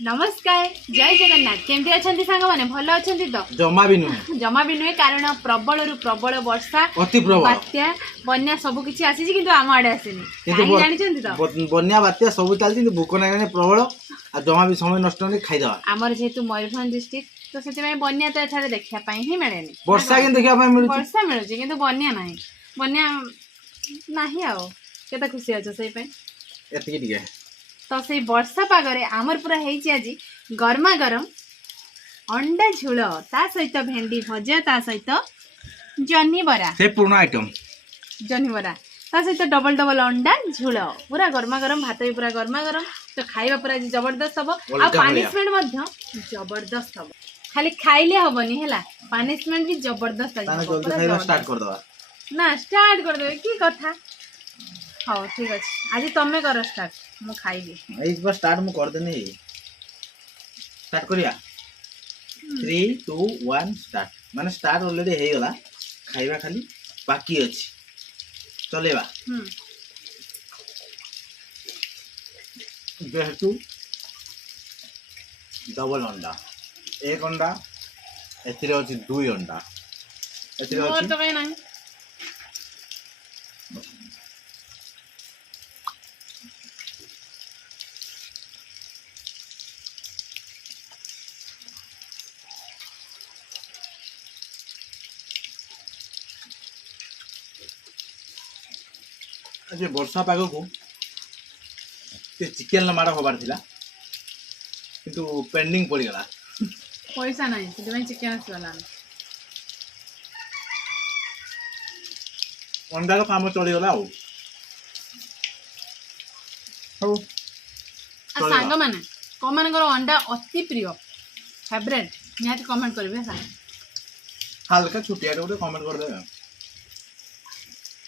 नमस्कार जय जगन्नाथ केमती अच्छा सांग मैंने भल अच्छा तो जमा भी नुहे कारण प्रबल रु प्रबल वर्षा अति प्रबल बात्या बन्या सब किछि आसी किंतु आम आडे आसेनी काहे जानि तो बन्या बात्या सब चलती भूक ना प्रबल आ जमा भी समय नष्ट नहीं खाईदवा आमर जेहेतु मयूरभंज डिस्ट्रिक्ट तो से बन्या तो एठारे देखा ही मिलेनी वर्षा कि देखा वर्षा मिलुची किंतु बन्या नाही बन्या नाही आओ केते खुशी अछ सही पे एतिकी टिके तो से वर्षा पागरे आमर पूरा हेची आज गरमा गरम अंडा झोल ता सहित भेंडी भजा ता सहित जन्नी बरा से पूर्ण आइटम जन्नी बरा ता सहित डबल डबल अंडा झोल पूरा गरमा गरम भात भी पूरा गरमा गरम तो खाइबा पूरा जबरदस्त हबो आ पनिशमेंट मध्य जबरदस्त हबो खाली खाइले हबनी हैला पनिशमेंट भी जबरदस्त आ ताने जल्दी खाइबा स्टार्ट कर दवा ना स्टार्ट कर देबे की कथा हां ठीक अछि आज तमे कर स्टार्ट मु खाइबे एक बार स्टार्ट मु कर देनी स्टार्ट करिया 3 2 1 स्टार्ट माने स्टार्ट ऑलरेडी हे गला खाइबा खाली बाकी अछि चलेबा जेहेतु डबल अंडा एक अंडा एथिरे अछि दुई अंडा एथिरे अछि तो कहीं नहीं आज वर्षा पाग को चिकेन माड़ हबार थिला किंतु पेंडिंग पड़ गला पैसा नहीं से चिकेन आसगला अंडार काम चली गला सांग मैंने कम मान अंडा अति प्रिय फेवरेट निहाती कमेंट करेंगे हल्का छुटिया गोटे कमेंट कर दे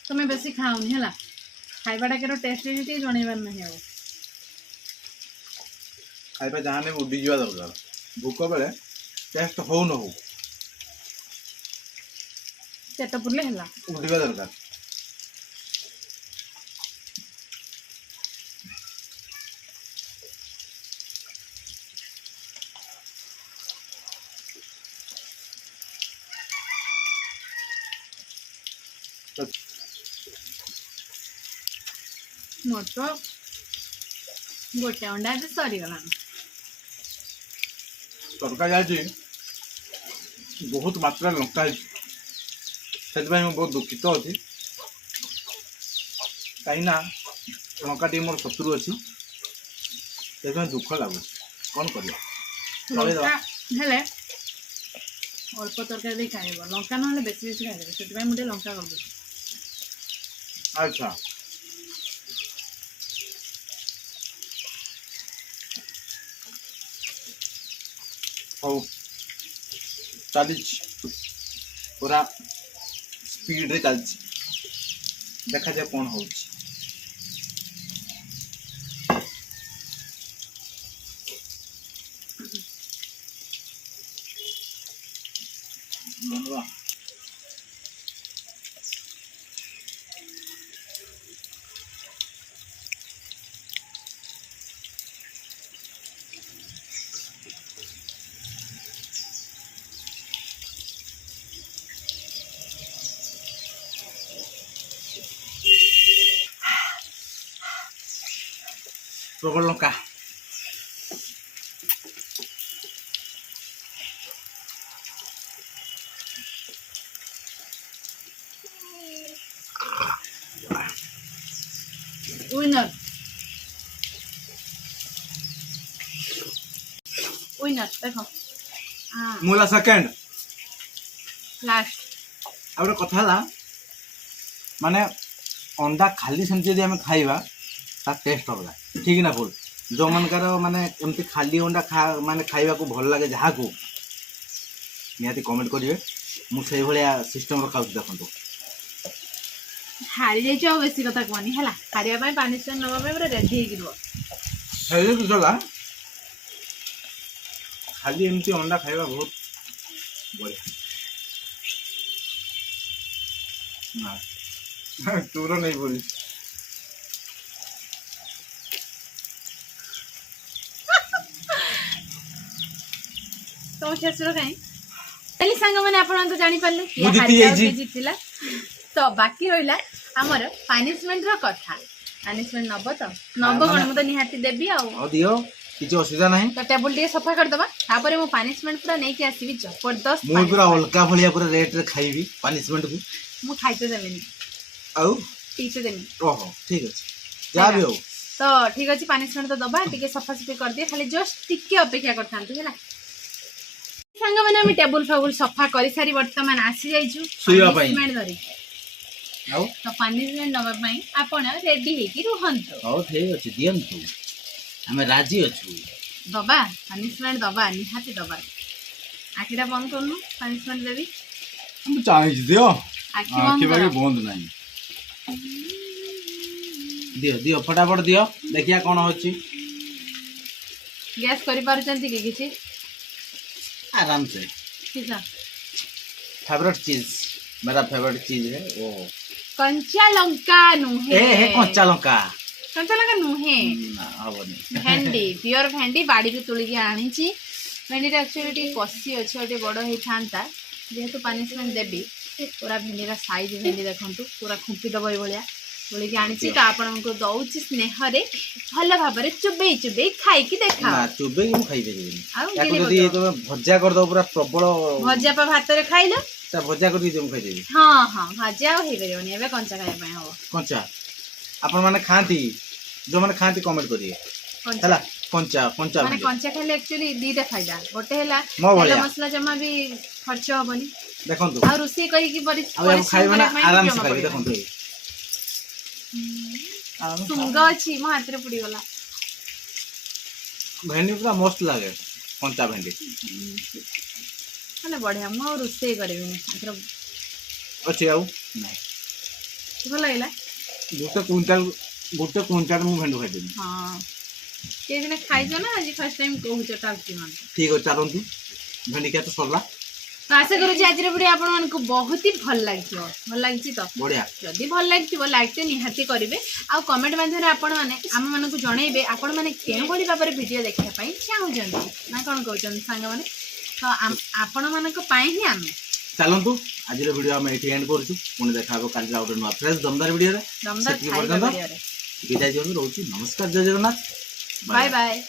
तुम्हें बेसी खाओनी है खाइबाटा के टेस्ट भी जनइबार नहीं अब खाइबा जहाँ नहीं उड़ी जा दरकार भूक बेले टेस्ट हो न हो पेट पुरले है उड़ीबा दरकार मोर तो गोटे अंडा भी सरीगला तरकारी आज बहुत मात्रा लंका से बहुत दुखित अच्छी कहीं लंका टी मोर शत्रु अच्छी से दुख लगुच कौन कर अल्प तरकारी खाइब लंका ना बेसी बेसी खाइदेवे से मुझे लंका कर अच्छा हौ चली पूरा स्पीड रे चलती देखा जाए कौन हो प्रबल लंका विनर विनर देखो मुला सेकंड लास्ट आ कथा माने अंडा खाली सेमती यदि आम खाइबा ता टेस्ट होगा ठीक ना भूल जो मनकार माने एमती खाली अंडा माने खाइबा को भल लगे जहाँ को निहाती कमेंट करेंगे मुझे भाया सिस्टम रखा देखो हारी जाइए बेसी कथा कहनी है हारिया पानिशमेंट नवा पूरा रेडी हो खाली एमती अंडा खाइबा बहुत बढ़िया ना तूर नहीं बोली ତମ ଶେଷର କାଇଁ ହେଲି ସାଙ୍ଗମାନେ ଆପଣ ତ ଜାଣିପାରିଲେ କିଏ ମୁଁ ଜିତି ହାରିଲା ଆଉ ଯାଇଛି। କିଏ ଜିତିଲା। ତ ବାକି ରହିଲା ଆମର ପାନିଶମେଣ୍ଟ ର କଥା। ପାନିଶମେଣ୍ଟ ନବ ତ ନବ କଣ ମୁଁ ତ ନିହାତି ଦେବି ଆଉ। ଆଉ ଦିଅ କିଛି ଅସୁବିଧା ନାହିଁ। ତ ଟେବୁଲ ଟିକେ ସଫା କରିଦବା ତାପରେ ମୁଁ ପାନିଶମେଣ୍ଟ ପୁରା ନେଇକି ଆସିବି ଜବରଦସ୍ତ ମୁଁ ପୁରା punishment। ଅଲଗା ଭଳିଆ ପୁରା ରେଟରେ ଖାଇବି ପାନିଶମେଣ୍ଟକୁ। ମୁଁ ଖାଇତେ ଦେବିନି ଆଉ ପିଇତେ ଦେବି। ଓହୋ ଠିକ ଅଛି ଯାହା ବି ହଉ। ତ ଠିକ ଅଛି ପାନିଶମେଣ୍ଟ ତ ଦବା ଟିକେ ସଫାସଫି କରିଦିଏ ଖାଲି ଜଷ୍ଟ ଟିକେ ଅପେକ୍ଷା କରିଥାନ୍ତୁ ହେଲା। ସାଙ୍ଗମାନେ ଆମେ ଟେବୁଲ ଫେବୁଲ ସଫା କରିସାରି ବର୍ତ୍ତମାନ ଆସି ଯାଇଛୁ ଶୋଇବା ପାଇଁ। ପାନିଶମେଣ୍ଟ ଧରିକି। ଆଉ ତ ପାନିଶମେଣ୍ଟ ନବା ପାଇଁ ଆପଣ ରେଡି ହେଇକି ରୁହନ୍ତୁ। ହଉ ଠିକ ଅଛି ଦିଅନ୍ତୁ ଆମେ ରାଜି ଅଛୁ। ଦବା ପାନିଶମେଣ୍ଟ ଦବା ନିହାତି ଦବା। ଆଖିଟା ବନ୍ଦ କରୁନୁ ପାନିଶମେଣ୍ଟ ଦେବି। ମୁଁ ଚାହିଁଛି ଦିଅ ଆଖି ବନ୍ଦ କର। ବନ୍ଦ ନାହିଁ। ଦିଅ ଦିଅ ଫଟାଫଟ ଦିଅ ଦେଖିବା କଣ ହଉଛି। ଗ୍ୟାସ୍ କରିପାରୁଛନ୍ତି କି କିଛି आराम से। किसा फेवरेट चीज मेरा फेवरेट चीज है वो कंचा लंका नुहे ए कंचा लंका कंचा लंका नुहे ना हबनी भेंडी प्योर भेंडी बाड़ी रे तुली के आनीची भेंडी रे एक्चुअली टी कसी अछि ओटे बड़ हे थांता जेहेतु पानिशमेंट देबी पूरा भेंडी रा साइज भेंडी देखंतु पूरा खुंपी दबई भलिया तुली के आनीची त आपन को दउची स्नेह रे भल भाबरे चुबेई चुबेई खाई की देखा ना चुबे की खाई देबी आउ याको गिली जदी तो भज्जा कर दो पूरा प्रबल भजिया पा भात रे खाइलो ता भज्जा कर दी तुम खाई देबी। हां हां भजिया हो परियोनी एबे कंचा खाय पय हो कंचा आपण माने खांती जो माने खांती कमेंट करिए कंचा हला कंचा कंचा माने कंचा खाइले एक्चुअली दीटा फायदा गोटे हला मो तेल भलिया मसला जमा भी खर्च होबनी देखंतु आ रोसी कहि की अब खाइबा ना आराम से खाइबे देखंतु सुंग अछि मो हाथ रे पुडी गला भेंडी पूरा मस्त लागे कंचा भेंडी माने बढ़िया मो रोसी करबी नि हाथ रे अच्छे आउ नहीं भल लागला गोटे क्विंटाल मु भेंडी खाई देबी। हां के दिन खाइजो ना आज फर्स्ट टाइम कहू छ टाकी मान ठीक है चलतु भेंडी क्या तो सरला तो आशा करू जे आज रे वीडियो आपन मन को बहुत ही भल लागियो भल लागिची तो बढ़िया जदि भल लागिथिबो लाइक तो निहाती करिवे आ कमेंट माध्यम रे आपन माने हम मन को जणैबे आपन माने केन बडी बाबरे वीडियो देखिया पई चाहउजंती ना कोन कहउजन संग माने तो आपन मन को पाई ही हम चलतु आज वीडियो हम एठी एंड करछु पुणी देखा हो काल आउट नुआ फ्रेश दमदार वीडियो रे दमदार खाइबा वीडियो रे विदाय दियनु रहउछि नमस्कार जय जगन्नाथ बाय बाय।